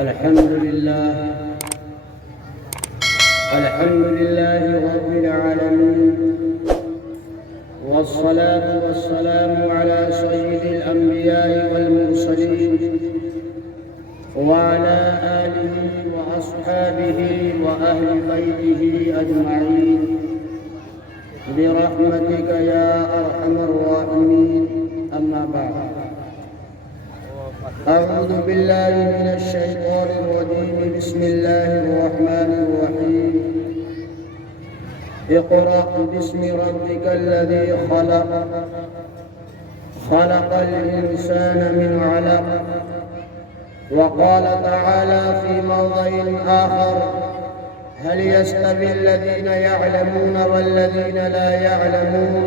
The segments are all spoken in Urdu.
الحمد لله رب العالمين، والصلاة والسلام على سيد الأنبياء والمرسلين وعلى آله وأصحابه وأهل بيته أجمعين برحمتك يا أرحم الراحمين. أما بعد، أعوذ بالله من الشيطان الرجيم. بسم الله الرحمن الرحيم. اقرأ باسم ربك الذي خلق الإنسان من علق. وقال تعالى في موضع آخر: هل يستوي الذين يعلمون والذين لا يعلمون.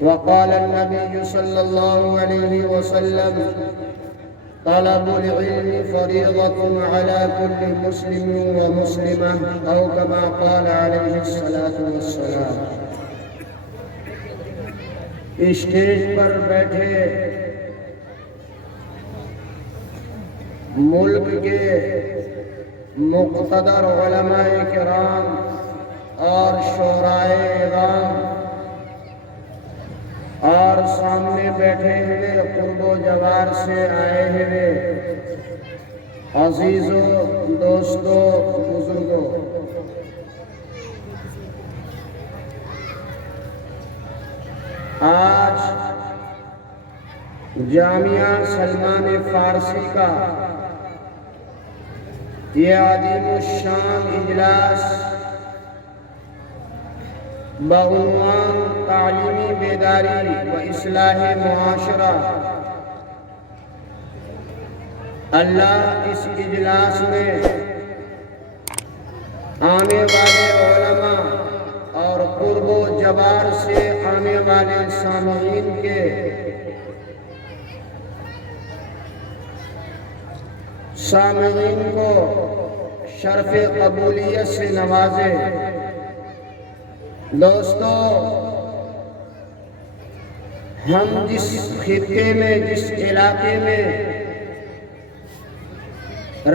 وقال النبي صلى الله عليه وسلم: طلب العلم فريضة على كل مسلم ومسلمة، أو كما قال عليه الصلاة والسلام. اسٹیج پر بیٹھے ملک کے مقتدر علماء کرام اور شورائے اعظام اور سامنے بیٹھے ہوئے قرب و جوار سے آئے ہوئے عزیزوں، دوستوں، بزرگوں، آج جامعہ سلمان فارسی کا یہ عظیم الشان اجلاس بعنوان تعلیمی بیداری و اصلاح معاشرہ، اللہ اس اجلاس میں آنے والے علماء اور قرب و جوار سے آنے والے سامعین کے کو شرف قبولیت سے نوازے. دوستو، ہم جس خطے میں، جس علاقے میں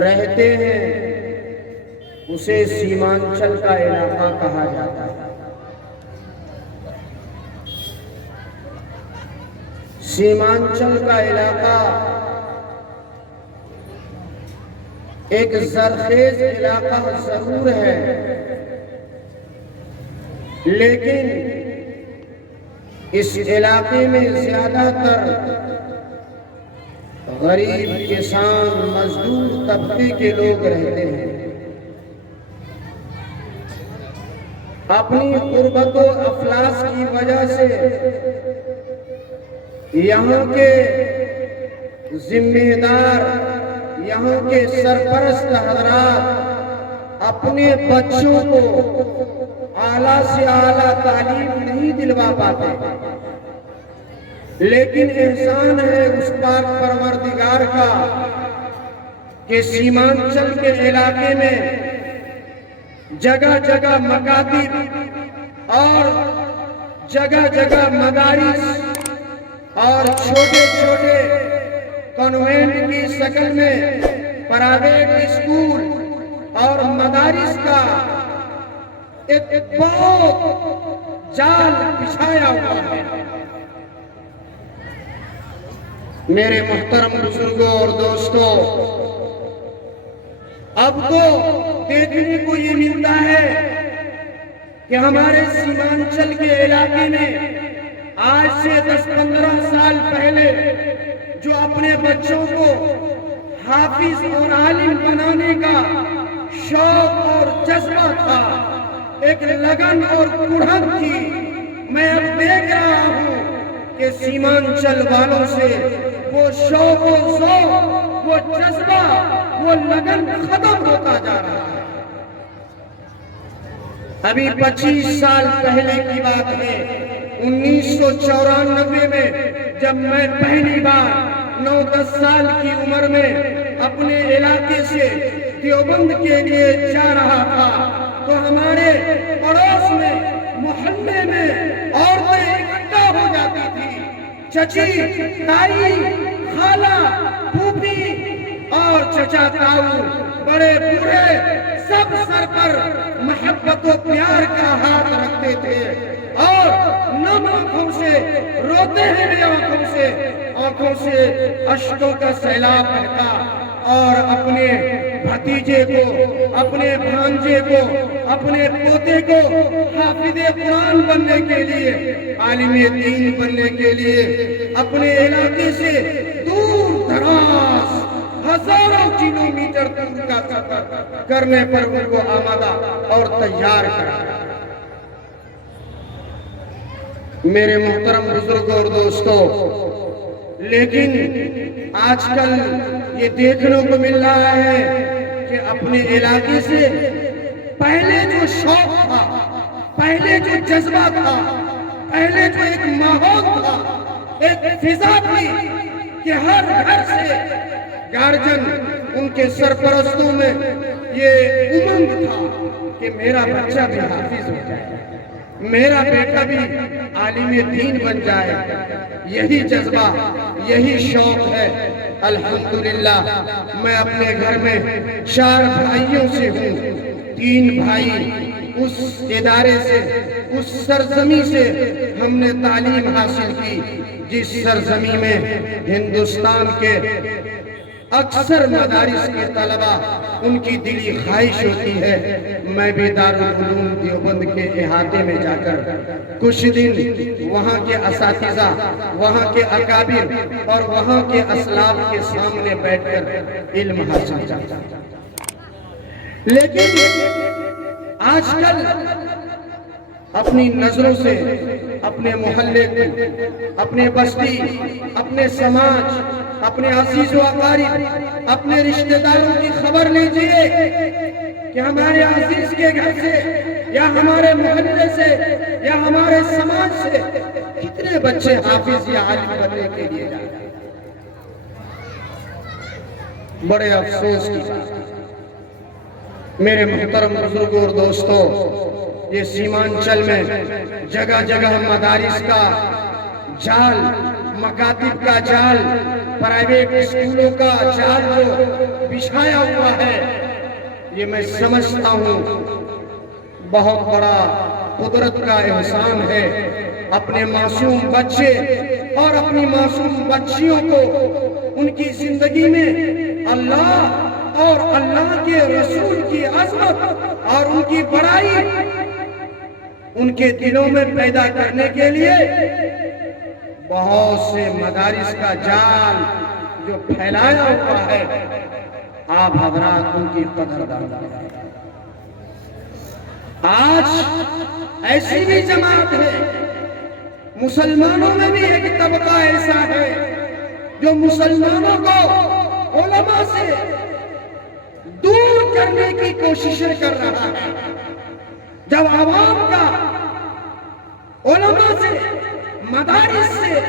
رہتے ہیں اسے سیمانچل کا علاقہ کہا جاتا ہے. سیمانچل کا علاقہ ایک زرخیز علاقہ ضرور ہے، لیکن اس علاقے میں زیادہ تر غریب، کسان، مزدور طبقے کے لوگ رہتے ہیں. اپنی غربت و افلاس کی وجہ سے یہاں کے ذمہ دار، یہاں کے سرپرست حضرات اپنے بچوں کو اعلیٰ سے اعلیٰ تعلیم نہیں دلوا پاتے، لیکن احسان ہے اس پاک پروردگار کا کہ سیمانچل کے علاقے میں جگہ جگہ مکاتب اور جگہ جگہ مدارس اور چھوٹے چھوٹے کانوینٹ کی شکل میں پرائیویٹ اسکول اور مدارس کا ایک بہت جال بچھایا ہوا ہے. میرے محترم بزرگوں اور دوستوں، اب تو دیکھنے کو یہ ملتا ہے کہ ہمارے سیمانچل کے علاقے میں آج سے 10-15 سال پہلے جو اپنے بچوں کو حافظ اور عالم بنانے کا شوق اور جذبہ تھا، ایک لگن اور کڑھن تھی، میں اب دیکھ رہا ہوں کہ سیمانچل والوں سے وہ شوق و ذوق، وہ جذبہ، وہ لگن ختم ہوتا جا رہا ہے. ابھی 25 سال پہلے کی بات ہے، 1994 میں جب میں پہلی بار 9-10 سال کی عمر میں اپنے علاقے سے دیوبند کے لیے جا رہا تھا تو ہمارے پڑوس میں، محلے میں عورتیں اکٹھا ہو جاتی تھی. چچی، تائی، خالہ، پھوپھی اور اور چچا تاؤ، بڑے بوڑھے سب سر پر محبت و پیار کا ہاتھ رکھتے تھے اور نم آنکھوں سے روتے ہوئے آنکھوں سے اشکوں کا سیلاب بہتا اور اپنے بھتیجے کو، اپنے بھانجے کو، اپنے پوتے کو حافظ قرآن بننے کے لیے، عالم دین بننے کے لیے اپنے علاقے سے دور دراز ہزاروں کلومیٹر دور کا سفر کرنے پر ان کو آمادہ اور تیار کرا۔ میرے محترم بزرگ اور دوستو، لیکن آج کل یہ دیکھنے کو مل رہا ہے کہ اپنے علاقے سے پہلے جو شوق تھا، پہلے جو جذبہ تھا، پہلے جو ایک ماحول تھا، ایک فضا تھی کہ ہر گھر سے گارجن ان کے سرپرستوں میں یہ امنگ تھا کہ میرا بچہ بھی حافظ ہو جائے، میرا بیٹا بھی عالم دین بن جائے۔ یہی جذبہ، یہی شوق ہے۔ الحمدللہ میں اپنے گھر میں 4 بھائیوں سے ہوں، 3 بھائی اس ادارے سے، اس سرزمین سے ہم نے تعلیم حاصل کی جس سرزمین میں ہندوستان کے اکثر مدارس کے طلبہ ان کی دلی خواہش ہوتی ہے میں بھی دارالعلوم دیوبند کے احاطے میں جا کر کچھ دن وہاں کے اساتذہ، وہاں کے اکابر اور وہاں کے اسلاف کے سامنے بیٹھ کر علم حاصل کرتا۔ لیکن آج کل اپنی نظروں سے اپنے محلے کو، اپنے بستی، اپنے سماج، اپنے عزیز و اقارب، اپنے رشتہ داروں کی خبر لیجئے کہ ہمارے عزیز کے گھر سے یا ہمارے محلے سے یا ہمارے سماج سے کتنے بچے حافظ یا عالم بننے کے لیے جائیں۔ بڑے افسوس کی بات میرے محترم بزرگوں اور دوستوں، یہ سیمانچل میں جگہ جگہ مدارس کا جال، مکاتب کا جال، پرائیویٹ اسکولوں کا جال جو بچھایا ہوا ہے، یہ میں سمجھتا ہوں بہت بڑا قدرت کا احسان ہے۔ اپنے معصوم بچے اور اپنی معصوم بچیوں کو ان کی زندگی میں اللہ اور اللہ کے رسول کی عظمت اور ان کی بڑائی ان کے دلوں میں پیدا کرنے کے لیے بہت سے مدارس کا جال جو پھیلایا ہوا ہے، آپ حضرات ان کی قدردان کریں۔ آج ایسی بھی جماعت ہے، مسلمانوں میں بھی ایک طبقہ ایسا ہے جو مسلمانوں کو علماء سے دور کرنے کی کوششیں کر رہا ہے۔ جب عوام کا علماء سے، مدارس سے،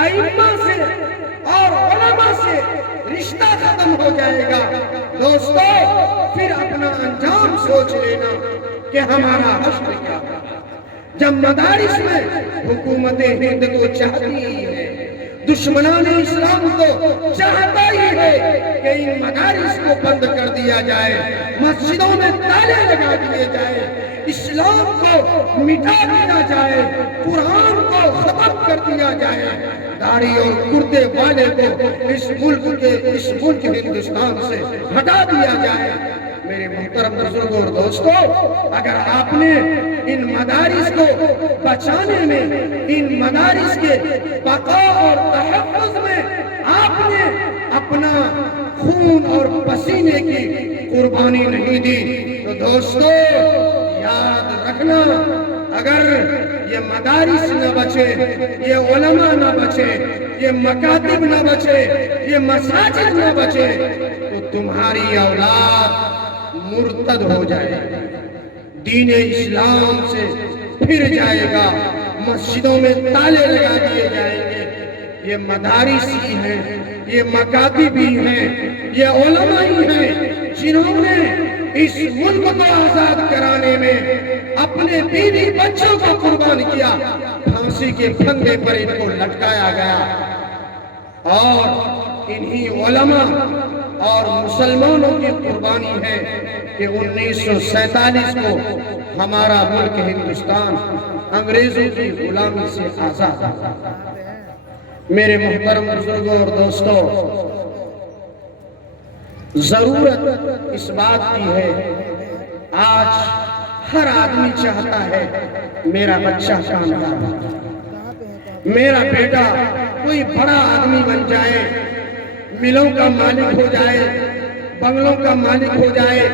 ائمہ سے اور علماء سے رشتہ ختم ہو جائے گا، دوستو پھر اپنا انجام سوچ لینا کہ ہمارا حشر کیا ہوگا۔ جب مدارس میں حکومت ہند تو چاہتی ہی ہے، دشمنان اسلام تو چاہتا ہی ہے کہ ان مدارس کو بند کر دیا جائے، مسجدوں میں تالے لگا دیے جائے، اسلام کو مٹا دیا جائے، قرآن کو ختم کر دیا جائے، داڑھی اور کرتے والے کو اس ملک ہندوستان سے ہٹا دیا جائے۔ میرے محترم بزرگوں اور دوستو، اگر آپ نے ان مدارس کو بچانے میں، ان مدارس کے بقا اور تحفظ میں آپ نے اپنا خون اور پسینے کی قربانی نہیں دی تو دوستو یاد رکھنا، اگر یہ مدارس نہ بچے، یہ علماء نہ بچے، یہ مکاتب نہ بچے، یہ مساجد نہ بچے تو تمہاری اولاد مرتد ہو جائے گا، دین اسلام سے پھر جائے گا، مسجدوں میں تالے لگا دیے جائیں گے۔ یہ مدارس ہی ہیں، یہ مکاتب ہی ہیں، یہ علماء ہی ہیں جنہوں نے اس ملک کو آزاد کرانے میں اپنے بیوی بچوں کو قربان کیا، پھانسی کے پھندے پر ان کو لٹکایا گیا اور انہی علماء اور مسلمانوں کی قربانی ہے کہ 1947 کو ہمارا ملک ہندوستان انگریزوں کی غلامی سے آزاد ہوا۔ میرے محترم بزرگوں اور دوستوں، ضرورت اس بات کی ہے، آج ہر آدمی چاہتا ہے میرا بچہ کامیاب ہو، میرا بیٹا کوئی بڑا آدمی بن جائے، ملوں کا مالک ہو جائے، بنگلوں کا مالک ہو جائے،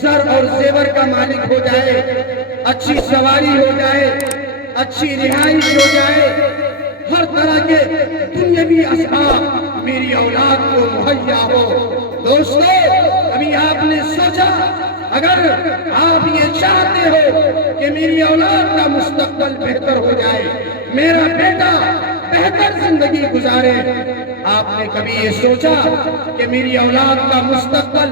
زر اور زیور کا مالک ہو جائے، اچھی سواری ہو جائے، اچھی رہائش ہو جائے، ہر طرح کے دنیاوی اسباب میری اولاد کو مہیا ہو۔ دوستو، ابھی آپ نے سوچا اگر آپ یہ چاہتے ہو کہ میری اولاد کا مستقبل بہتر ہو جائے، میرا بیٹا بہتر زندگی گزارے، آپ نے کبھی یہ سوچا کہ میری اولاد کا مستقبل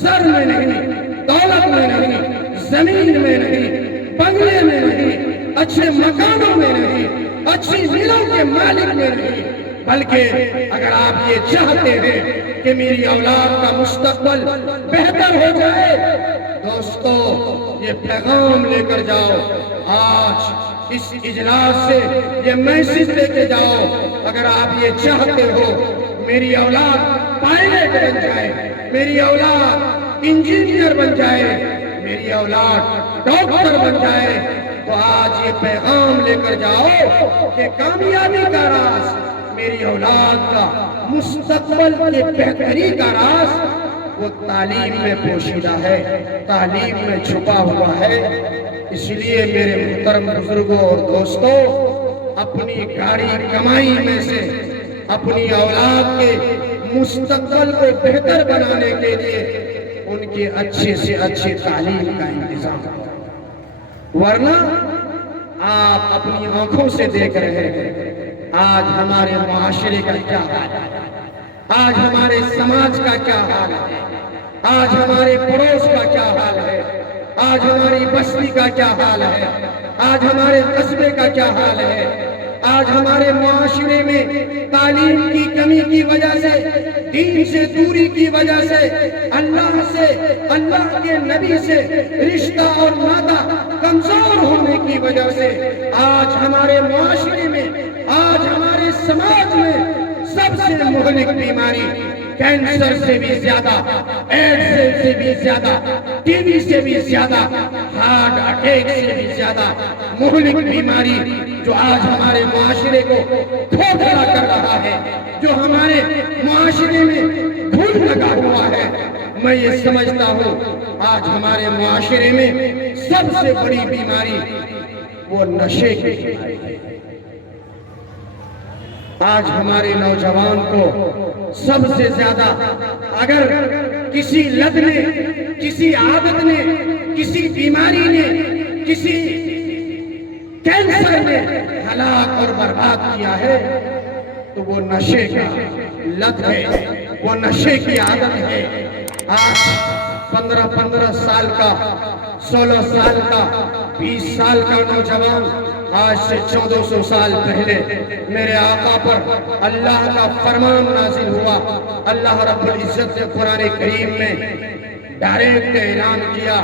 زر میں نہیں، دولت میں نہیں، زمین میں نہیں، بنگلے میں نہیں، اچھے مکانوں میں نہیں، اچھی ملوں کے مالک میں نہیں، بلکہ اگر آپ یہ چاہتے ہیں کہ میری اولاد کا مستقبل بہتر ہو جائے، دوستو یہ پیغام لے کر جاؤ، آج اس اجلاس سے یہ میسج لے کے جاؤ، اگر آپ یہ چاہتے ہو میری اولاد پائلٹ بن جائے، میری اولاد انجینئر بن جائے، میری اولاد ڈاکٹر بن جائے، تو آج یہ پیغام لے کر جاؤ کہ کامیابی کا راز میری اولاد کا مستقبل کے بہتری کا راز وہ تعلیم میں پوشیدہ ہے، تعلیم میں چھپا ہوا ہے۔ اس لیے میرے محترم بزرگوں اور دوستوں، اپنی گاڑی کمائی میں سے اپنی اولاد کے مستقبل کو بہتر بنانے کے لیے ان کے اچھے سے اچھے تعلیم کا انتظام کریں، ورنہ آپ اپنی آنکھوں سے دیکھ رہے ہیں آج ہمارے معاشرے کا کیا حال ہے، آج ہمارے سماج کا کیا حال ہے، آج ہمارے پڑوس کا کیا حال ہے، آج ہماری بستی کا کیا حال ہے، آج ہمارے قصبے کا کیا حال ہے، آج ہمارے معاشرے میں تعلیم کی کمی کی وجہ سے، دین سے دوری کی وجہ سے، اللہ سے، اللہ کے نبی سے رشتہ اور ناطہ کمزور ہونے کی وجہ سے آج ہمارے معاشرے میں، آج ہمارے سماج میں سب سے مہلک بیماری کینسر سے بھی زیادہ، ایڈز سے بھی زیادہ، ٹی بی سے بھی زیادہ، ہارٹ اٹیک سے بھی زیادہ مہلک بیماری جو آج ہمارے معاشرے کو کھوکھلا کر رہا ہے، جو ہمارے معاشرے میں گھن لگا ہوا ہے، میں یہ سمجھتا ہوں آج ہمارے معاشرے میں سب سے بڑی بیماری وہ نشے کی بیماری ہے۔ آج ہمارے نوجوان کو سب سے زیادہ اگر کسی لت نے، کسی عادت نے، کسی بیماری نے، کسی کینسر نے ہلاک اور برباد کیا ہے تو وہ نشے کا لت ہے، وہ نشے کی عادت ہے۔ آج 15 سال کا، 16 سال کا، 20 سال کا نوجوان آج سے 1400 سال پہلے میرے آقا پر اللہ کا فرمان نازل ہوا، اللہ رب العزت نے قرآن کریم میں ڈائریکٹ اعلان کیا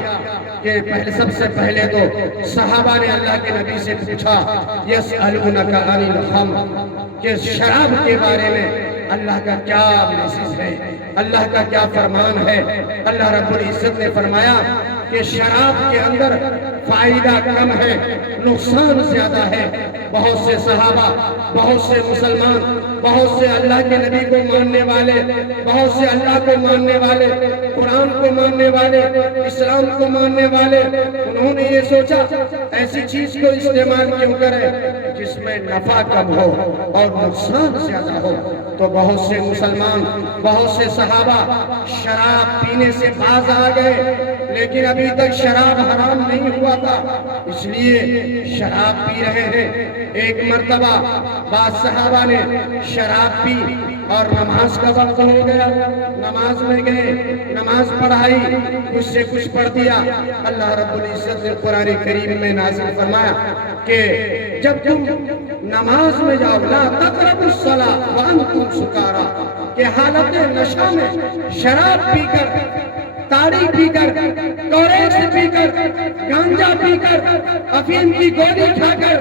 کہ سب سے پہلے تو صحابہ نے اللہ کے نبی سے پوچھا یسألونک عن الخمر، کہ شراب کے بارے میں اللہ کا کیا میسج ہے، اللہ کا کیا فرمان ہے۔ اللہ رب العزت نے فرمایا کہ شراب کے اندر فائدہ کم ہے، نقصان زیادہ ہے۔ بہت سے صحابہ، بہت سے مسلمان، بہت سے اللہ کے نبی کو ماننے والے، بہت سے اللہ کو ماننے والے، قرآن کو ماننے والے، اسلام کو ماننے والے، انہوں نے یہ سوچا ایسی چیز کو استعمال کیوں کرے جس میں نفع کم ہو اور نقصان زیادہ ہو۔ تو بہت سے مسلمان، بہت سے صحابہ شراب پینے سے باز آ گئے، لیکن ابھی تک شراب حرام نہیں ہوا تھا، اس لیے شراب پی رہے ہیں۔ ایک مرتبہ بعض صحابہ نے شراب پی اور نماز کا وقت ہو گیا، نماز میں گئے، نماز پڑھائی، کچھ سے کچھ پڑھ دیا۔ اللہ رب العزت نے قرآن کریم میں نازل فرمایا کہ جب تم نماز میں جاؤ لا تقربوا الصلاۃ وانتم سکارا، کہ حالت نشہ میں شراب پی کر، تاڑی پی کر، کوریکس پی کر، گانجا پی کر، افیم کی گولی کھا کر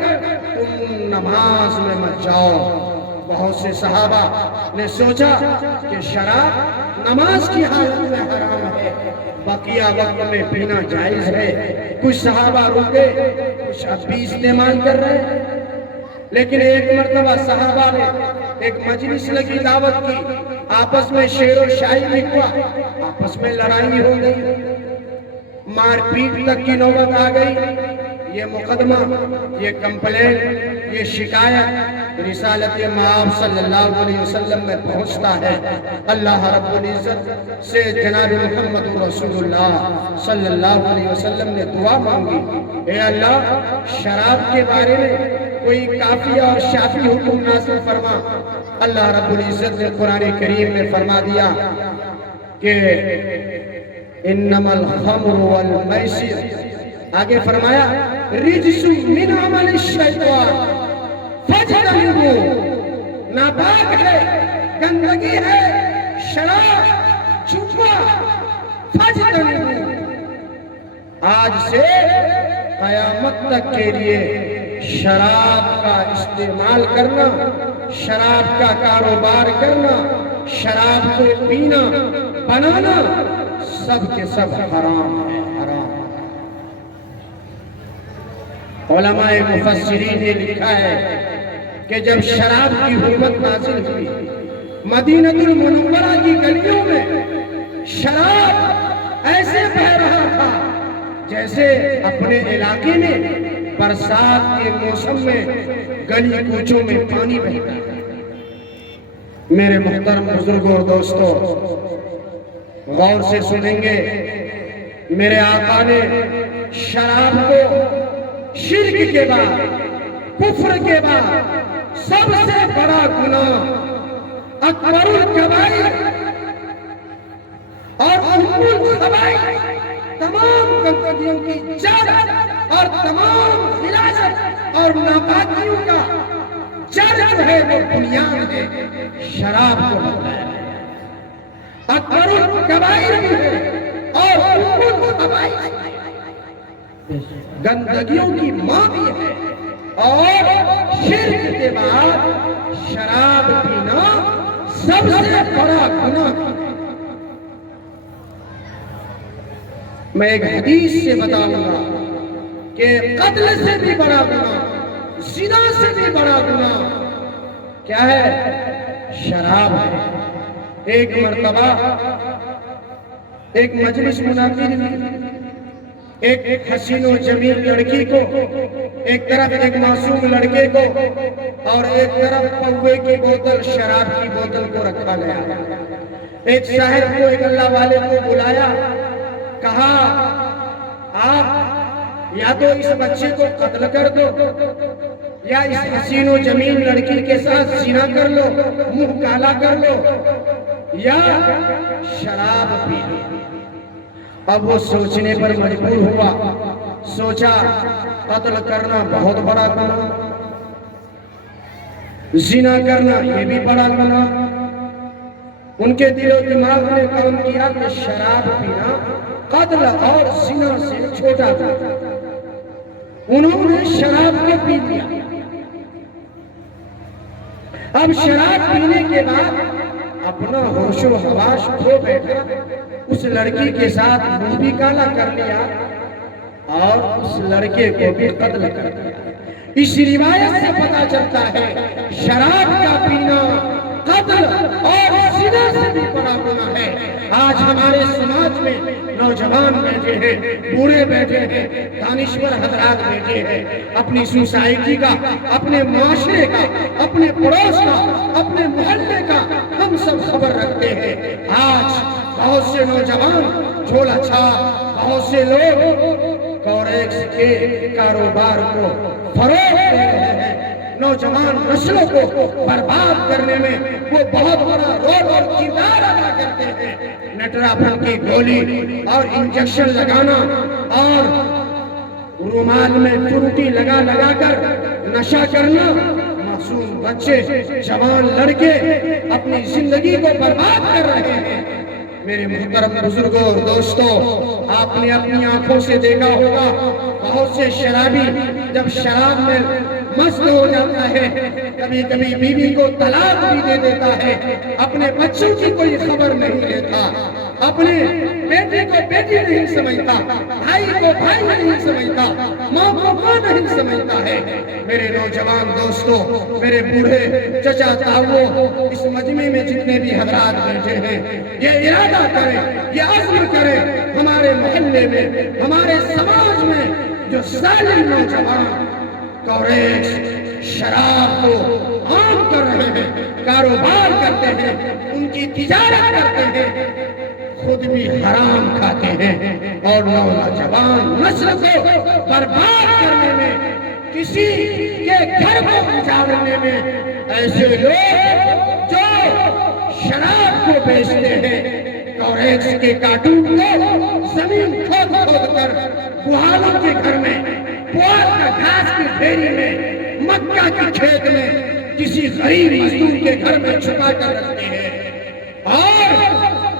تم نماز میں مت جاؤ۔ بہت سے صحابہ نے سوچا کہ شراب نماز کی حالت میں حرام ہے، بقیہ وقت میں پینا جائز ہے۔ کچھ صحابہ رکے، کچھ اب بھی استعمال کر رہے ہیں۔ لیکن ایک مرتبہ صحابہ نے ایک مجلس لگی، دعوت کی، آپس میں شعر و شاعری ہوا، آپس میں لڑائی ہو گئی، مار پیٹ تک کی نوبت آ گئی۔ یہ مقدمہ، یہ کمپلین، یہ شکایت رسالت مآب صلی اللہ علیہ وسلم میں پہنچتا ہے۔ اللہ رب العزت سے جناب محمد رسول اللہ صلی اللہ علیہ وسلم نے دعا مانگی، اے اللہ شراب کے بارے میں کوئی کافی اور شافی حکم نازل فرما۔ اللہ رب العزت نے قرآن کریم میں فرما دیا کہ انما الخمر والمیسر، آگے فرمایا رجس من عمل الشیطان فاجتنبوہ، ناپاک ہے، گندگی ہے، شراب، جوا، فاجتنبوہ۔ آج سے قیامت تک کے لیے شراب کا استعمال کرنا، شراب کا کاروبار کرنا، شراب کو پینا، بنانا، سب کے سب حرام ہے، حرام۔ علماء مفسرین نے لکھا ہے کہ جب شراب کی حرمت نازل ہوئی، مدینہ المنورہ کی گلیوں میں شراب ایسے بہہ رہا تھا جیسے اپنے علاقے میں برسات کے موسم میں گلی کوچوں میں پانی بہتا ہے۔ میرے محترم بزرگوں اور دوستوں، غور سے سنیں گے، میرے آقا نے شراب کو شرک کے بعد، کفر کے بعد سب سے بڑا گناہ، اکبر الکبائر اور ام الخبائث، تمام گندگیوں کی جڑ اور تمام غلاظت اور ناپاکیوں کا جڑ جو ہے وہ بنیاد ہے، شراب کو بتایا ہے۔ اکبر الکبائر بھی ہے اور ام الخبائث، گندگیوں کی ماں بھی ہے، اور شرک کے بعد شراب پینا سب سے بڑا گناہ ہے۔ میں ایک حدیث سے بتاؤں گا کہ قتل سے بھی بڑا گناہ، زنا سے بھی بڑا گناہ کیا ہے؟ شراب ہے۔ ایک مرتبہ ایک مجلس منعقد ہوئی، ایک حسین و جمیل لڑکی کو، ایک طرف ایک معصوم لڑکے کو، اور ایک طرف پوے کی بوتل، شراب کی بوتل کو رکھا گیا۔ ایک صاحب کو، ایک اللہ والے کو بلایا، کہا آپ یا تو اس بچے کو قتل کر دو، یا اس حسین و جمیل لڑکی کے ساتھ زنا کر لو، منہ کالا کر لو، یا شراب پی لو۔ اب وہ سوچنے پر مجبور ہوا، سوچا قتل کرنا بہت بڑا گناہ، زنا کرنا یہ بھی بڑا گناہ۔ ان کے دل و دماغ نے کام کیا کہ شراب پینا قتل اور زنا سے چھوٹا تھا۔ انہوں نے شراب کو پی لیا۔ اب شراب پینے کے بعد اپنا ہوش و حواس کھو بیٹھا، اس لڑکی کے ساتھ منہ بھی کالا کر لیا اور اس لڑکے کو بھی قتل کر دیا۔ اس روایت سے پتہ چلتا ہے شراب کا پینا قتل اور زنا سے بھی بڑا گناہ ہے۔ آج ہمارے سماج میں نوجوان بیٹھے ہیں، بوڑھے بیٹھے ہیں، دانشور حضرات بیٹھے ہیں، اپنی سوسائٹی کا، اپنے معاشرے کا، اپنے پڑوس کا، اپنے محلے کا ہم سب خبر رکھتے ہیں۔ آج بہت سے نوجوان جھولا چھاپ، بہت سے لوگ کوریکس کے کاروبار کو فروغ دے رہے ہیں۔ نوجوان نسلوں کو برباد کرنے میں وہ بہت بڑا رول اور کردار ادا کرتے ہیں۔ نٹراپن کی گولی اور انجیکشن لگانا اور رومال میں چروٹی لگا لگا کر نشہ کرنا معصوم بچے، جوان لڑکے اپنی زندگی کو برباد کر رہے ہیں۔ میرے محترم بزرگوں اور دوستوں، آپ نے اپنی آنکھوں سے دیکھا ہوگا بہت سے شرابی جب شراب میں مست ہو جاتا ہے کبھی کبھی بیوی کو طلاق بھی دے دیتا ہے، اپنے بچوں کی کوئی خبر نہیں لیتا، اپنے بیٹے کو بیٹی نہیں سمجھتا، بھائی کو بھائی نہیں سمجھتا، ماں کو ماں نہیں سمجھتا ہے۔ میرے نوجوان دوستوں، میرے بوڑھے چچا تاؤوں، اس مجمع میں جتنے بھی حضرات بیٹھے ہیں، یہ ارادہ کریں، یہ عزم کریں، ہمارے محلے میں، ہمارے سماج میں جو ظالم نوجوان کوریکس شراب کو عام کر رہے ہیں، کاروبار کرتے ہیں، ان کی تجارت کرتے ہیں، خود بھی حرام کھاتے ہیں اور نوجوان نسل کو برباد کرنے میں، کسی کے گھر کو اجاڑنے میں، ایسے لوگ جو شراب کو بیچتے ہیں، کوریکس کے کارٹون کو زمین کھود کھود کر گوہالوں کے گھر میں، پوار کا گھاس کی ڈھیری میں، مکہ کے کھیت میں، کسی غریب مزدور کے گھر میں چھپا کر رکھتے ہیں اور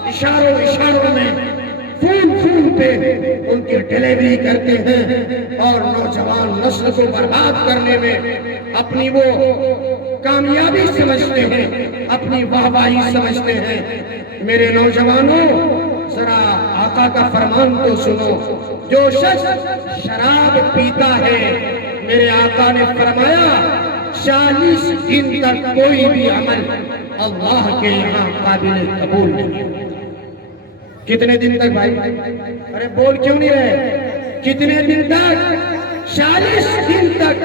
اشاروں میں فون پہ ان کی ڈیلیوری کرتے ہیں اور نوجوان نسل کو برباد کرنے میں اپنی وہ کامیابی سمجھتے ہیں، اپنی واہواہی سمجھتے ہیں۔ میرے نوجوانوں، ذرا آقا کا فرمان تو سنو، جو شخص شراب پیتا ہے، میرے آقا نے فرمایا 40 دن تک کوئی بھی عمل اللہ کے یہاں قابل قبول نہیں۔ کتنے دن تک بھائی؟ ارے بول کیوں نہیں رہے؟ کتنے دن تک؟ 40 دن تک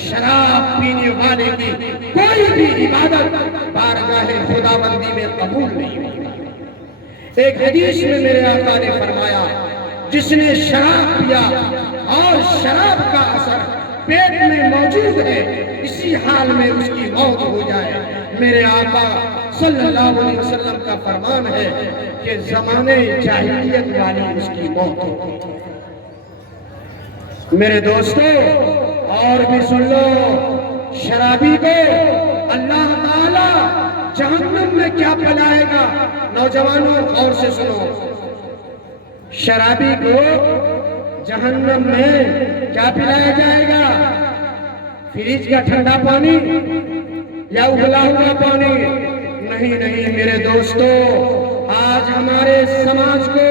شراب پینے والے کی کوئی بھی عبادت بارگاہ خداوندی میں قبول نہیں ہوگی۔ ایک حدیث میں میرے آقا نے فرمایا جس نے شراب پیا اور شراب کا اثر پیٹ میں موجود ہے، اسی حال میں اس کی موت ہو جائے، میرے آقا صلی اللہ علیہ وسلم کا فرمان ہے کہ زمانے جاہلیت والی اس کی موت ہوگی۔ میرے دوستو اور بھی سن لو، شرابی کو اللہ تعالی جہنم میں کیا پلائے گا؟ نوجوانوں غور سے سنو، شرابی کو جہنم میں کیا پلایا جائے گا؟ فریج کا ٹھنڈا پانی یا ابلا ہوا پانی؟ نہیں میرے دوستو، آج ہمارے سماج کو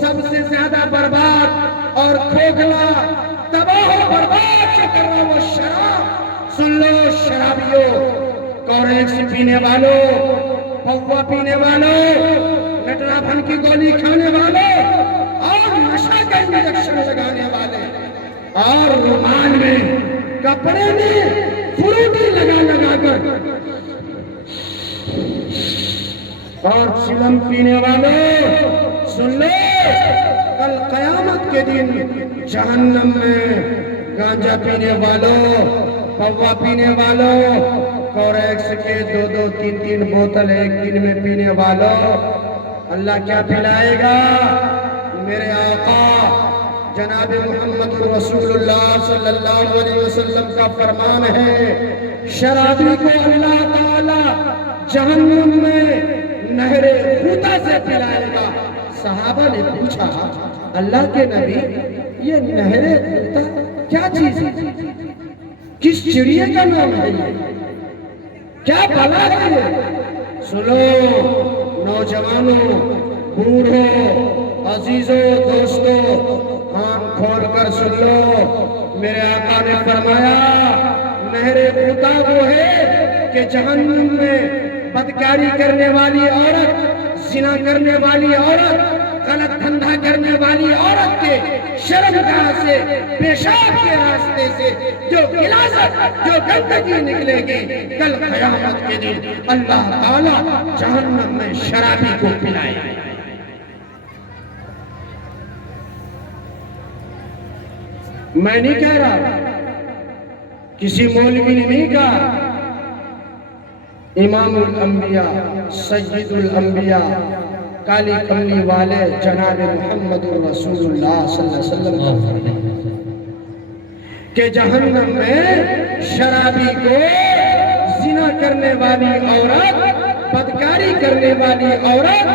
سب سے زیادہ برباد اور کھوکھلا، تباہ و برباد کر رہا وہ شراب۔ سن لو شرابیوں، کوریکس پینے والوں، پوا پینے والوں، نٹرافن کی گولی کھانے والوں اور نشہ کا انجیکشن لگانے والے اور رومال میں کپڑے میں فروٹی لگا کر اور چلم پینے والوں، سن لو کل قیامت کے دن جہنم میں گانجا پینے والوں، پوا پینے والوں، کوریکس کے 2 3 بوتل ایک دن میں پینے والوں، اللہ کیا پلائے گا؟ میرے آقا جناب محمد رسول اللہ صلی اللہ علیہ وسلم کا فرمان ہے، شرابی کو اللہ تعالی جہنم میں نہر غوطہ سے پلائے گا۔ صحابہ نے پوچھا اللہ کے نبی، یہ نہر غوطہ کیا چیز ہے؟ کس چڑیے کا نام ہے؟ کیا بلا ہے؟ سنو نوجوانوں، بوڑھوں، عزیزوں، دوستوں، کان کھول کر سن لو، میرے آقا نے فرمایا نہر غوطہ وہ ہے کہ جہنم میں بدکاری کرنے والی عورت، زنا کرنے والی عورت، غلط دھندا کرنے والی عورت کے شرمگاہ سے، پیشاب کے راستے سے جو غلاظت، جو گندگی نکلے گی، کل قیامت کے دن اللہ تعالی جہنم میں شرابی کو پلائے گا۔ میں نہیں کہہ رہا، کسی مولوی نے نہیں کہا، امام الانبیاء، سید الانبیاء، کالی کملی والے جناب محمد رسول اللہ صلی اللہ علیہ وسلم کہ جہنم میں شرابی کو کرنے والی عورت، بدکاری کرنے والی عورت،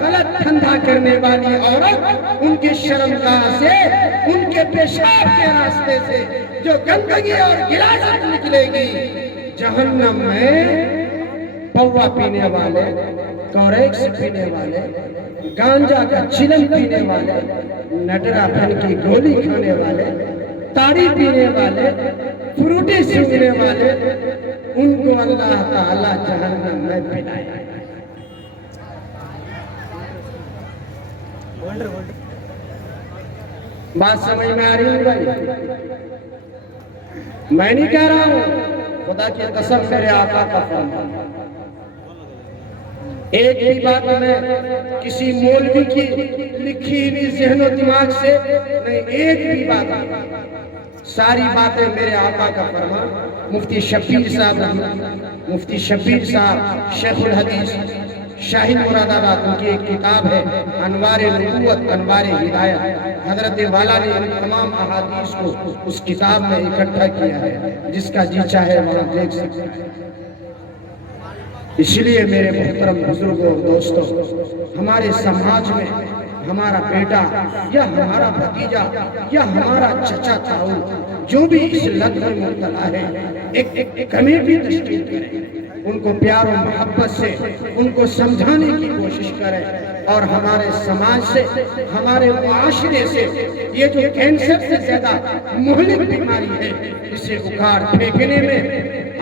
غلط دھندا کرنے والی عورت، ان کے شرمگاہ سے، ان کے پیشاب کے راستے سے جو گندگی اور غلاظت نکلے گی، جہنم میں پوا پینے والے، کوریکس پینے والے، گانجا کا چلم پینے والے، نٹرا پھن کی گولی کھانے والے، تاڑی پینے والے، فروٹی سونگنے والے، ان کو اللہ تعالیٰ جہنم میں پلائے۔ بات سمجھ میں آ رہی ہے بھائی؟ میں نہیں کہہ رہا ہوں، خدا کی قسم میرے آقا کا فرمان۔ ایک بھی بات میں کسی مولوی کی لکھی ہوئی ذہن و دماغ سے نہیں، ایک بھی بات، ساری باتیں میرے آقا کا فرمان۔ مفتی شبیر صاحب شیخ الحدیث شاہین مراد آباد، ان کی ایک کتاب ہے انوار نبوت انوار ہدایت، حضرت والا نے ان تمام احادیث کو اس کتاب میں اکٹھا کیا ہے، جس کا جی چاہے وہاں دیکھ سکتا ہے۔ اس لیے میرے محترم بزرگوں اور دوستوں، ہمارے سماج میں ہمارا بیٹا یا ہمارا بھتیجا یا ہمارا چچا تاؤ جو بھی اس لت میں مبتلا ہے، ایک کمیٹی تشکیل کریں، ان کو پیار و محبت سے ان کو سمجھانے کی کوشش کریں، اور ہمارے سماج سے، ہمارے معاشرے سے یہ جو کینسر سے زیادہ مہلک بیماری ہے، اسے اکھاڑ پھینکنے میں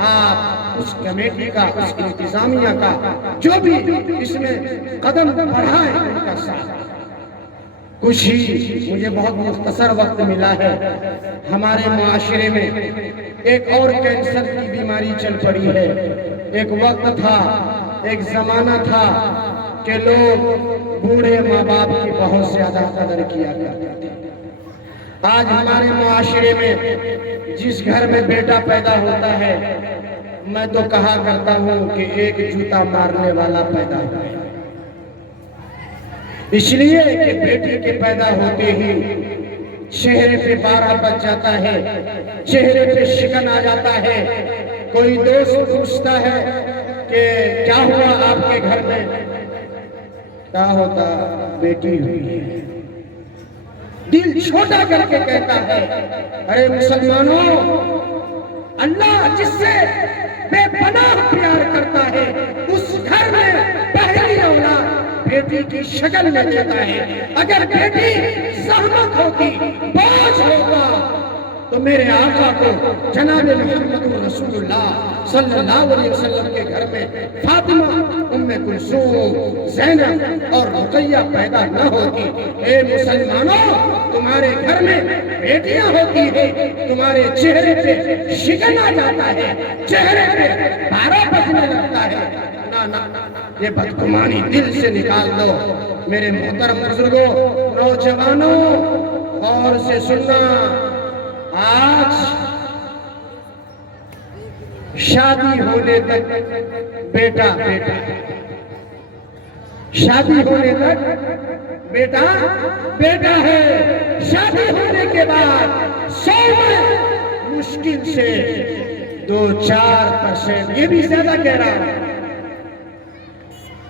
آپ اس کمیٹی کا، اس انتظامیہ کا جو بھی اس میں قدم بڑھائیں، ان کا ساتھ۔ کچھ ہی مجھے بہت مختصر وقت ملا ہے، ہمارے معاشرے میں ایک اور کینسر کی بیماری چل پڑی ہے۔ ایک وقت تھا، ایک زمانہ تھا کہ لوگ بوڑھے ماں باپ کی بہت زیادہ قدر کیا کرتے تھے۔ آج ہمارے معاشرے میں جس گھر میں بیٹا پیدا ہوتا ہے، میں تو کہا کرتا ہوں کہ ایک جوتا مارنے والا پیدا ہوتا ہے۔ اس لیے کہ بیٹی کے پیدا ہوتے ہی چہرے پہ پارا بچ جاتا ہے، چہرے پہ شکن آ جاتا ہے۔ کوئی دوست پوچھتا ہے کہ کیا ہوا آپ کے گھر میں؟ کیا ہوتا؟ بیٹی ہوئی ہے۔ دل چھوٹا کر کے کہتا ہے، ارے مسلمانوں، اللہ جس سے بے پناہ پیار کرتا ہے، اس گھر میں پہلی اولاد بیٹی کی شکل میں دیتا ہے۔ اگر بیٹی زحمت ہوتی، بوجھ ہوتا، تو میرے آقا کو جناب محمد رسول اللہ صلی اللہ علیہ وسلم کے گھر میں فاطمہ، ام کلثوم، زینب اور رقیہ پیدا نہ ہوتی۔ اے مسلمانوں، تمہارے گھر میں بیٹیاں ہوتی ہیں، تمہارے چہرے پہ شکن آ جاتا ہے، چہرے پہ پارا بجنے لگتا ہے۔ نہ، یہ بدگمانی دل سے نکال دو۔ میرے محترم بزرگوں، نوجوانوں، غور سے سننا، آج شادی ہونے تک بیٹا بیٹا، شادی ہونے تک بیٹا بیٹا ہے، شادی ہونے کے بعد 100 میں مشکل سے 2-4%، یہ بھی زیادہ کہہ رہا ہے،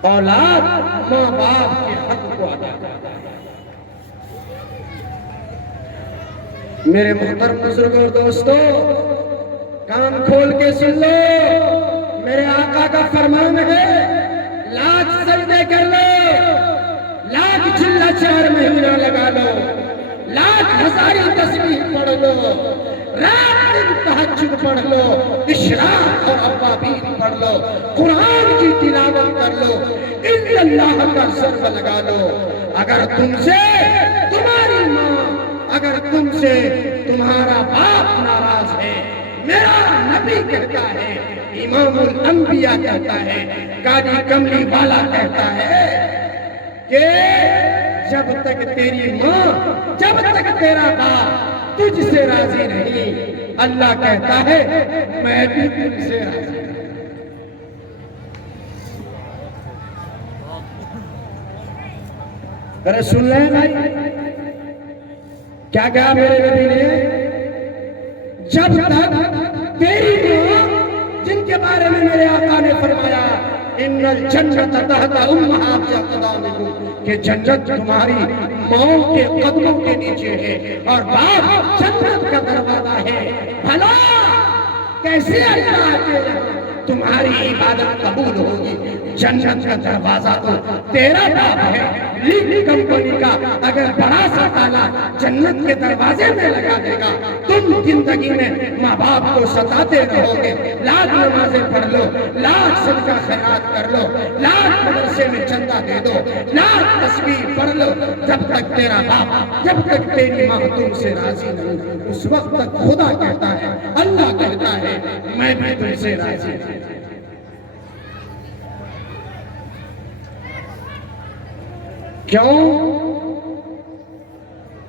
اولاد ماں باپ کے حق کو ادا کرتا ہے۔ میرے محترم بزرگوں اور دوستوں، کان کھول کے سن لو، میرے آقا کا فرمان ہے، لاکھ سجدے کر لو، لاکھ چلہ 4 مہینہ لگا لو، لاکھ ہزاری تسبیح پڑھ لو، رات دن تہجد پڑھ لو، اشراق اور اوابین پڑھ لو، قرآن کی تلاوت کر لو، الا اللہ کا ضرب لگا لو، اگر تم سے تمہاری ماں، اگر تم سے تمہارا باپ ناراض ہے، میرا نبی کہتا ہے، امام الانبیاء کہتا ہے، قاضی کملی والا کہتا ہے کہ جب تک تیری ماں، جب تک تیرا باپ تجھ سے راضی نہیں، اللہ کہتا ہے میں بھی تجھ سے راضی نہیں۔ ارے سن لیں بھائی، کیا کہا میرے نبی نے؟ جب تک تیری ماں جن کے بارے میں میرے آقا نے فرمایا ان الجنت تحت امہات اقدامکم، کہ جنت تمہاری ماؤں کے قدموں کے نیچے ہے اور باپ جنت کا دروازہ ہے۔ بھلا کیسے اللہ کے تمہاری عبادت قبول ہوگی؟ جنت کا دروازہ تو تیرا باپ ہے۔ لیگ کمپنی کا اگر بڑا سا تالا جنت کے دروازے میں لگا دے گا، تم زندگی میں ماں باپ کو ستاتے رہو گے، لاکھ نمازیں پڑھ لو، لاکھ صدقہ خیرات کر لو، لاکھ مدرسے میں چندہ دے دو، لاکھ تسبیح پڑھ لو، جب تک تیرا باپ، جب تک تیری ماں تم سے راضی نہیں، اس وقت تک خدا کہتا ہے، اللہ کہتا ہے میں بھی تم سے راضی ہوں۔ کیوں؟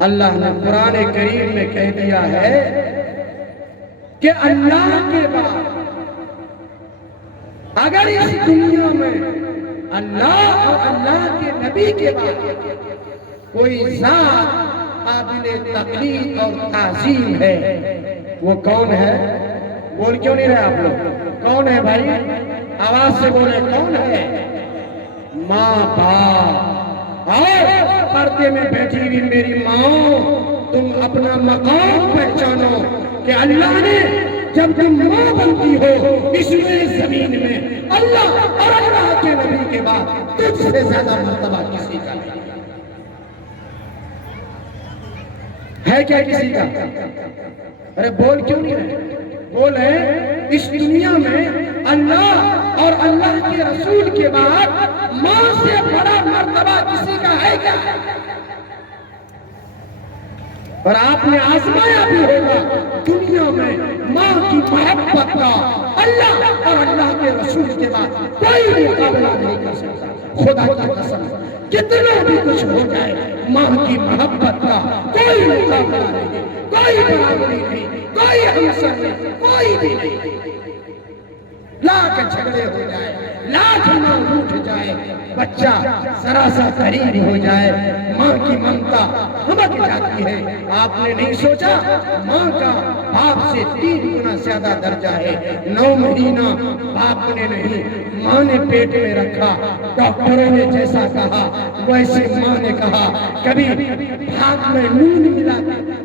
اللہ نے قرآن کریم میں کہہ دیا ہے کہ اللہ کے بعد اگر اس دنیا میں اللہ اور اللہ کے نبی کے بعد کوئی ذات قابل تقلید اور تعظیم ہے، وہ کون ہے؟ بول کیوں نہیں رہے آپ لوگ؟ کون ہے بھائی؟ آواز سے بولے، کون ہے؟ ماں باپ۔ اور پردے میں بیٹھی ہوئی میری ماں، تم اپنا مقام پہچانو کہ اللہ نے جب تم ماں بنتی ہو اس میں زمین میں، اللہ اور اللہ کے نبی کے بعد تجھ سے زیادہ مرتبہ کسی کا نہیں ہے۔ کیا کسی کا؟ ارے بول کیوں نہیں رہے؟ بول ہے اس دنیا میں اللہ اور اللہ کے رسول کے بعد ماں سے بڑا مرتبہ کسی کا ہے کیا؟ اور آپ نے آزمایا بھی ہوگا، دنیا میں ماں کی محبت کا اللہ اور اللہ کے رسول کے بعد کوئی مقابلہ نہیں کر سکتا۔ خدا کی قسم، کتنا بھی کچھ ہو جائے، ماں کی محبت کا کوئی مقابلہ نہیں، کوئی برابری نہیں، کوئی ہمسر نہیں، کوئی بھی نہیں۔ لاکھ جھگڑے ہو جائے، لاکھ ماں روٹھ جائے، بچہ ذرا سا قریب ہو جائے، ماں کی ممتا ہمک جاتی ہے۔ آپ نے نہیں سوچا ماں کا باپ سے 3 گنا زیادہ درجہ ہے۔ 9 مہینہ باپ نے نہیں، ماں نے پیٹ میں رکھا۔ ڈاکٹروں نے جیسا کہا ویسے ماں نے کہا۔ کبھی بھات میں نون ملا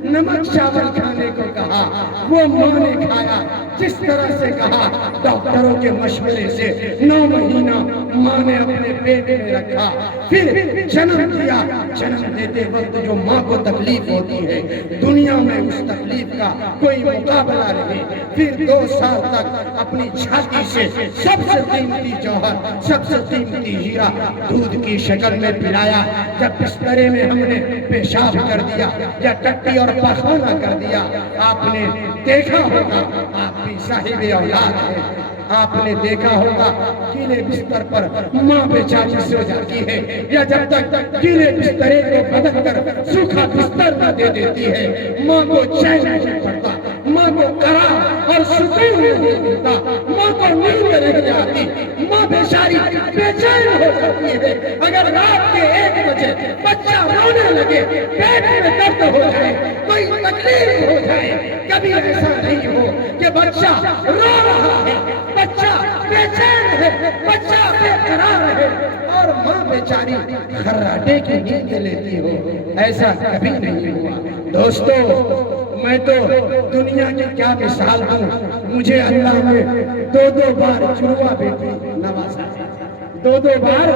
نمک چاول کھانے کو کہا، وہ ماں نے کھایا جس طرح سے کہا۔ ڈاکٹروں کے مشورے سے 9 مہینہ ماں نے اپنے پیٹ میں رکھا، پھر جنم دیا۔ جنم دیتے وقت جو ماں کو تکلیف ہوتی ہے، دنیا میں اس تکلیف کا کوئی مقابلہ نہیں۔ پھر 2 سال تک اپنی چھاتی سے سب سے قیمتی جوہر، سب سے قیمتی ہیرا دودھ کی شکل میں پلایا۔ جب بسترے میں ہم نے پیشاب کر دیا یا ٹٹی اور پخانہ کر دیا، آپ نے دیکھا ہوگا، آپ بھی صاحب اولاد ہیں، آپ نے دیکھا ہوگا گیلے بستر پر ماں بیچاری سو جاتی ہے، یا جب تک گیلے بسترے کو بدل کر سوکھا بستر نہ دے دیتی ہے، ماں کو چین نہیں پڑتا، ماں کو قرار اور سکون نہیں ملتا، ماں کو نیند نہیں آتی، ماں بیچاری بے چین ہو جاتی ہے۔ اگر رات کے 1 بجے بچہ رونے لگے، پیٹ میں درد ہو جائے، کوئی تکلیف ہو جائے، کبھی ایسا نہیں ہو کہ بچہ رو رہا ہے، بچہ بے چین ہے، بچہ بے قرار ہے اور ماں بیچاری خراٹے کی نیند لیتی ہو، ایسا کبھی نہیں ہوا۔ دوستو، میں تو دنیا کی کیا مثال ہوں، مجھے اللہ نے 2 بار جڑواں بیٹی نوازا ہے، 2 بار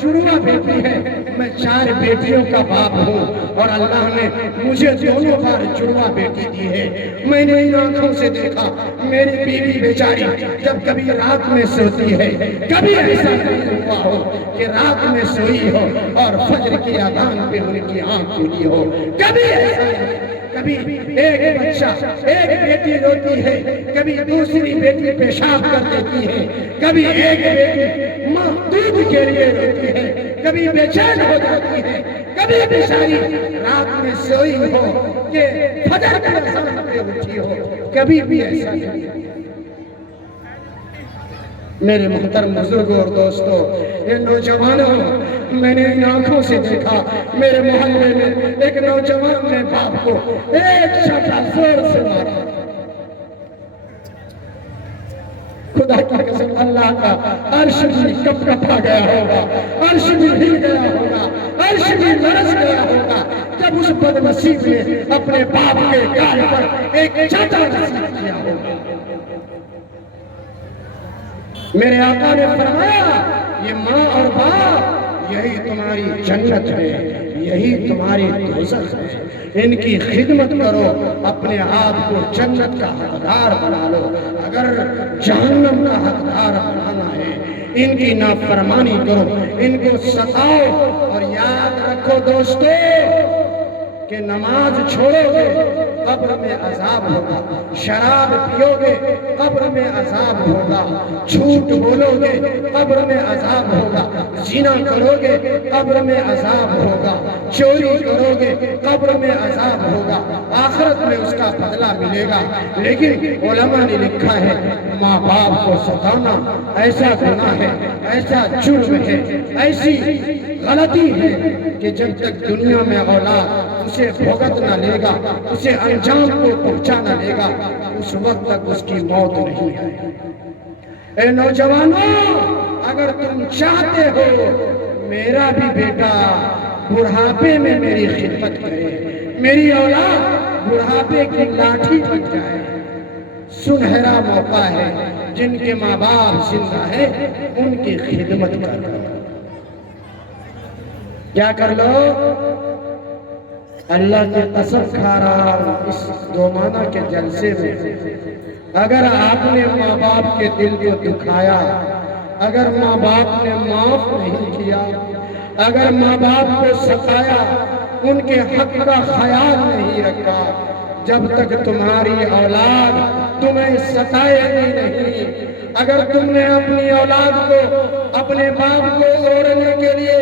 جڑواں بیٹی ہے، میں 4 بیٹیوں کا باپ ہوں اور اللہ نے مجھے 2 بار جڑواں بیٹی دی ہے۔ میں نے ان آنکھوں سے دیکھا میری بیوی بیچاری جب کبھی رات میں سوتی ہے، کبھی ایسا نہیں ہوا ہو کہ رات میں سوئی ہو اور فجر کی اذان پہ ان کی آنکھ کھلی ہو، کبھی ایسا نہیں۔ کبھی ایک بچہ، ایک بیٹی روتی ہے، کبھی دوسری بیٹی پیشاب کر دیتی ہے، کبھی ایک بیٹی ماں دودھ کے لیے روتی ہے، کبھی بے چین ہو جاتی ہے، کبھی بیچاری رات میں سوئی ہو کہ فجر کی اذان پہ اٹھی ہو، کبھی بھی ایسا نہیں۔ میرے محترم بزرگوں اور دوستوں، یہ نوجوانوں، میں نے ان آنکھوں سے دیکھا میرے محلے میں ایک نوجوان نے باپ کو ایک شاٹا زور سے مارا، اللہ کا عرش بھی کپ کپا گیا ہوگا، عرش بھی ہل گیا ہوگا، عرش بھی لرز گیا ہوگا جب اس بد نصیب نے اپنے باپ کے گال پر ایک چاٹا نصیب کیا ہوگا۔ میرے آقا نے فرمایا یہ ماں اور باپ یہی تمہاری جنت ہے، یہی تمہاری دوزخ ہے، ان کی خدمت کرو، اپنے آپ کو جنت کا حقدار بنا لو، اگر جہنم کا حقدار بنانا ہے ان کی نافرمانی کرو، ان کو ستاؤ، اور یاد رکھو دوستو کہ نماز چھوڑو گے قبر میں عذاب ہوگا، شراب پیو گے قبر میں عذاب ہوگا، جھوٹ بولو گے قبر میں عذاب ہوگا، زنا کرو گے قبر میں عذاب ہوگا، چوری کرو گے قبر میں عذاب ہوگا، آخرت میں اس کا بدلہ ملے گا۔ لیکن علماء نے لکھا ہے ماں باپ کو ستانا ایسا گناہ ہے، ایسا جرم ہے، ایسی غلطی ہے کہ جب تک دنیا میں اولاد اسے بھگت نہ لے گا، اسے انجام کو پہنچا نہ لے گا، اس وقت تک اس کی موت نہیں ہے۔ اے نوجوانوں، اگر تم چاہتے ہو میرا بھی بیٹا بڑھاپے میں میری خدمت کرے، میری اولاد بڑھاپے کی لاٹھی بن جائے، سنہرا موقع ہے، جن کے ماں باپ زندہ ہے ان کی خدمت کر لو۔ کیا کر لو؟ اللہ کی قسم کھا رہا ہوں اس دومانہ کے جلسے میں، اگر آپ نے ماں باپ کے دل کو دکھایا، اگر ماں باپ نے معاف نہیں کیا، اگر ماں باپ کو ستایا، ان کے حق کا خیال نہیں رکھا، جب تک تمہاری اولاد تمہیں ستائے گی نہیں، اگر تم نے اپنی اولاد کو، اپنے باپ کو اوڑھنے کے لیے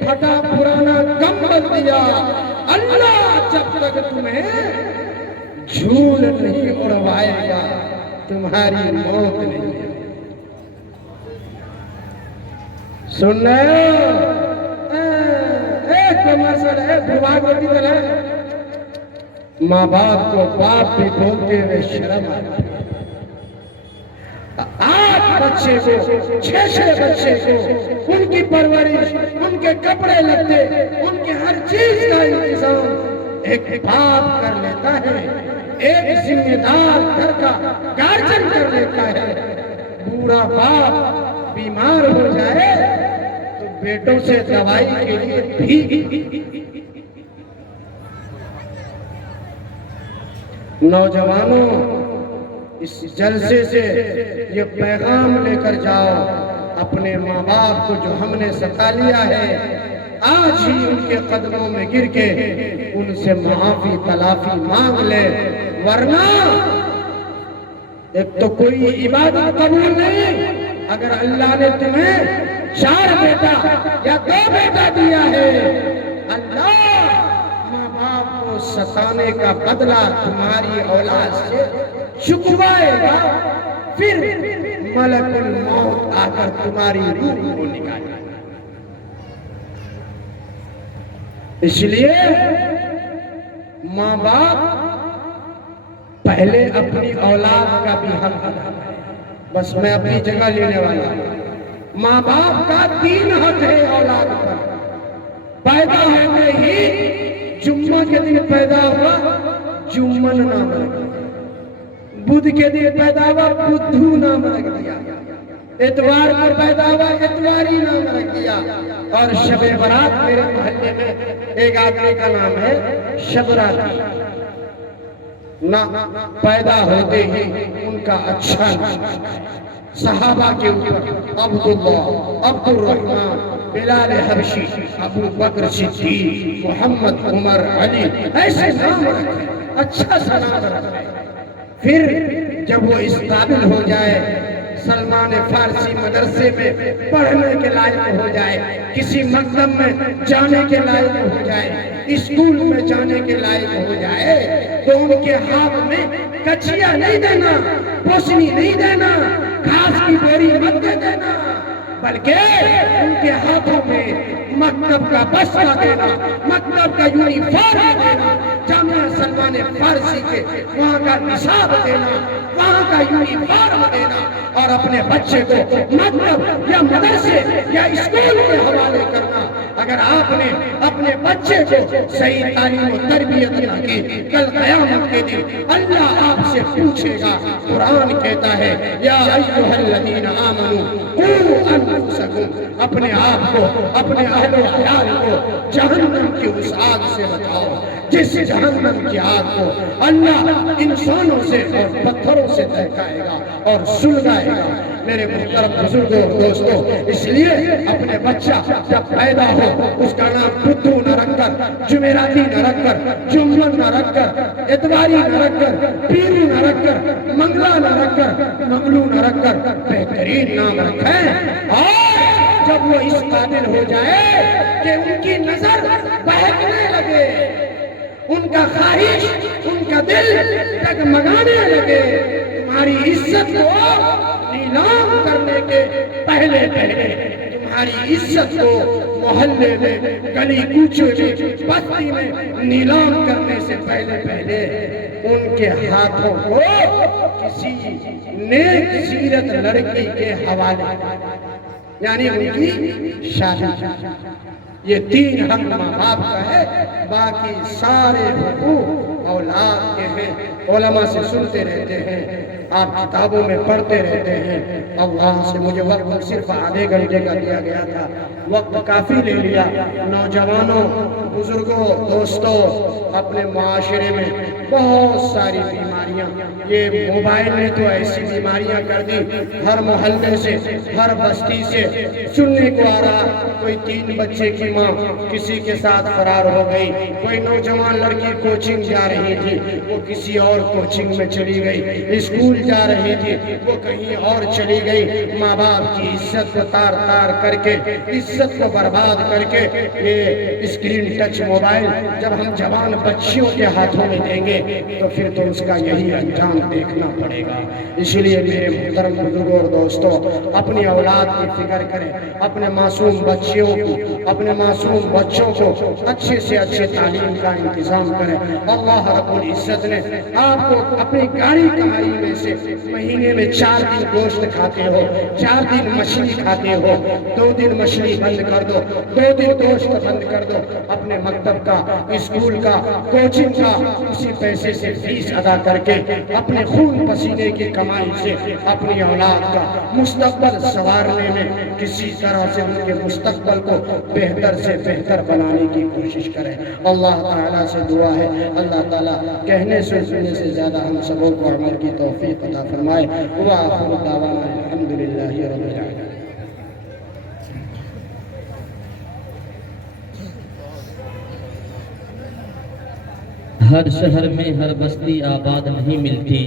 پھٹا پرانا کمبل دیا، اللہ جب تک تمہیں جھول نہیں اڑوائے گا تمہاری موت نہیں ہے۔ سن رہے ہو؟ ایک کمرشل ہے بھوا کو کی طرح، ماں باپ کو باپ بھی بولتے ہوئے شرم آتی ہے۔ 8 بچے کو، 6 بچے کو، ان کی پرورش، ان کے کپڑے لتے، ان کے ہر چیز کا انتظام ایک باپ کر لیتا ہے، ایک ذمہ دار گھر کا گارجن کر لیتا ہے۔ بوڑھا باپ بیمار ہو جائے تو بیٹوں سے دوائی کے لیے بھیگ۔ نوجوانوں، اس جلسے سے یہ پیغام لے کر جاؤ، اپنے ماں باپ کو جو ہم نے ستا لیا ہے، آج ہی ان کے قدموں میں گر کے ان سے معافی تلافی مانگ لے، ورنہ ایک تو کوئی عبادت قبول نہیں۔ اگر اللہ نے تمہیں 4 بیٹا یا 2 بیٹا دیا ہے، اللہ ماں باپ کو ستانے کا بدلہ تمہاری اولاد سے چکوائے گا، پھر ملک الموت آ کر تمہاری روح کو نکالے گا۔ اس لیے ماں باپ پہلے اپنی اولاد کا بھی حق ادا کرے۔ بس میں اپنی جگہ لینے والا ہوں۔ ماں باپ کا 3 حق ہے اولاد پر۔ پیدا ہوتے ہی جمعہ کے دن پیدا ہوا، جمن نام رکھ دیا، بدھ کے دن پیدا ہوا، بدھو نام رکھ دیا، اتوار پر پیدا ہوا، اتواری نام رکھ دیا، اور شب برات میرے محلے میں ایک آدمی کا نام ہے شبراتی۔ نہ پیدا ہوتے ہی ان کا اچھا نام۔ صحابہ کے اوپر عبداللہ، عبد الرحمن، بلال حبشی، ابو بکر صدیق، محمد، عمر، علی، ایسے نام رکھے، اچھا سا نام رکھے۔ پھر جب وہ اس قابل ہو جائے، سلمان فارسی مدرسے میں پڑھنے کے لائق ہو جائے، کسی مکتب میں جانے کے لائق ہو جائے، اسکول میں جانے کے لائق ہو جائے، تو ان کے ہاتھ میں کچیا نہیں دینا، پوسنی نہیں دینا، گھاس کی بوری مت دے دینا، بلکہ ان کے ہاتھوں میں مکتب کا بستہ دینا، مکتب کا یونیفارم دینا۔ جامعہ سلمان زبان فارسی کے وہاں کا نصاب دینا، وہاں کا یونیفارم دینا، اور اپنے بچے کو مکتب یا مدرسے یا اسکول کے حوالے کرنا۔ اگر آپ نے اپنے بچے کو صحیح تعلیم و تربیت نہ کی، کل قیامت کے دن اللہ آپ سے پوچھے گا۔ قرآن کہتا ہے یا ایھا الذین آمنوا قوا انفسکم، اپنے آپ کو، اپنے اہل و عیال کو جہنم کی اس آگ سے بچاؤ جس جہنم کی آگ کو اللہ انسانوں سے اور پتھروں سے دہکائے گا اور سلگائے گا۔ میرے محترم بزرگوں اور دوستوں، اس لیے اپنے بچہ جب پیدا ہو اس کا نام بدھو نہ رکھ کر، جمعراتی نہ رکھ کر، جمعن نہ رکھ کر، اتواری نہ رکھ کر، پیرو نہ رکھ کر، منگلا نہ رکھ کر، منگلو نہ رکھ کر بہترین نام رکھیں۔ اور جب وہ اس قابل ہو جائے کہ ان کی نظر بہکنے لگے، ان کا خواہش، ان کا دل ڈگمگانے لگے، تمہاری عزت کو نیلام کرنے کے پہلے پہلے، تمہاری عزت کو محلے میں، گلی کوچے میں، بستی میں نیلام کرنے سے پہلے پہلے ان کے ہاتھوں کو کسی نیک سیرت لڑکی کے حوالے، یعنی ان کی شادی۔ یہ تین حق ماں باپ کا ہے، باقی سارے حقوق اولاد کے ہیں۔ علماء سے سنتے رہتے ہیں، آپ کتابوں میں پڑھتے رہتے ہیں۔ اللہ سے مجھے وقت صرف آدھے گھنٹے کا دیا گیا تھا، وقت کافی لے لیا۔ نوجوانوں، بزرگوں، دوستوں، اپنے معاشرے میں بہت ساری بیماریاں، یہ موبائل نے تو ایسی بیماریاں کر دی، ہر محلے سے، ہر بستی سے سننے کو آ رہا، کوئی 3 بچے کی ماں کسی کے ساتھ فرار ہو گئی، کوئی نوجوان لڑکی کوچنگ جا رہی تھی وہ کسی اور کوچنگ میں چلی گئی، اسکول جا رہی تھی وہ کہیں اور چلی گئی۔ ماں باپ کی عزت کو تار تار کر کے، عزت کو برباد کر کے یہ اسکرین ٹچ موبائل جب ہم جوان بچیوں کے ہاتھوں میں دیں گے تو پھر تو اس کا یہی انجام دیکھنا پڑے گا۔ اس لیے میرے محترم بزرگوں اور دوستوں، اپنی اولاد کی فکر کریں، اپنے معصوم بچیوں کو، اپنے معصوم بچوں کو اچھے سے اچھے تعلیم کا انتظام کریں۔ اللہ رب العزت نے آپ کو اپنی گاڑی کمائی میں سے مہینے میں 4 دن گوشت کھاتے ہو، 4 دن مچھلی کھاتے ہو، 2 دن مچھلی بند کر دو، 2 دن گوشت بند کر دو، اپنے مکتب کا، اسکول کا، کوچنگ کا اسی پیسے سے فیس ادا کر کے اپنے خون پسینے کی کمائی سے اپنی اولاد کا مستقبل سنوارنے میں کسی طرح سے ان کے مستقبل کو بہتر سے بہتر بنانے کی کوشش کریں۔ اللہ تعالیٰ سے دعا ہے اللہ تعالیٰ کہنے سے سننے سے زیادہ ہم سبوں کو عمل کی توفیق عطا فرمائے۔ وآخر دعوانا الحمدللہ رب العالمین۔ ہر شہر میں ہر بستی آباد نہیں ملتی،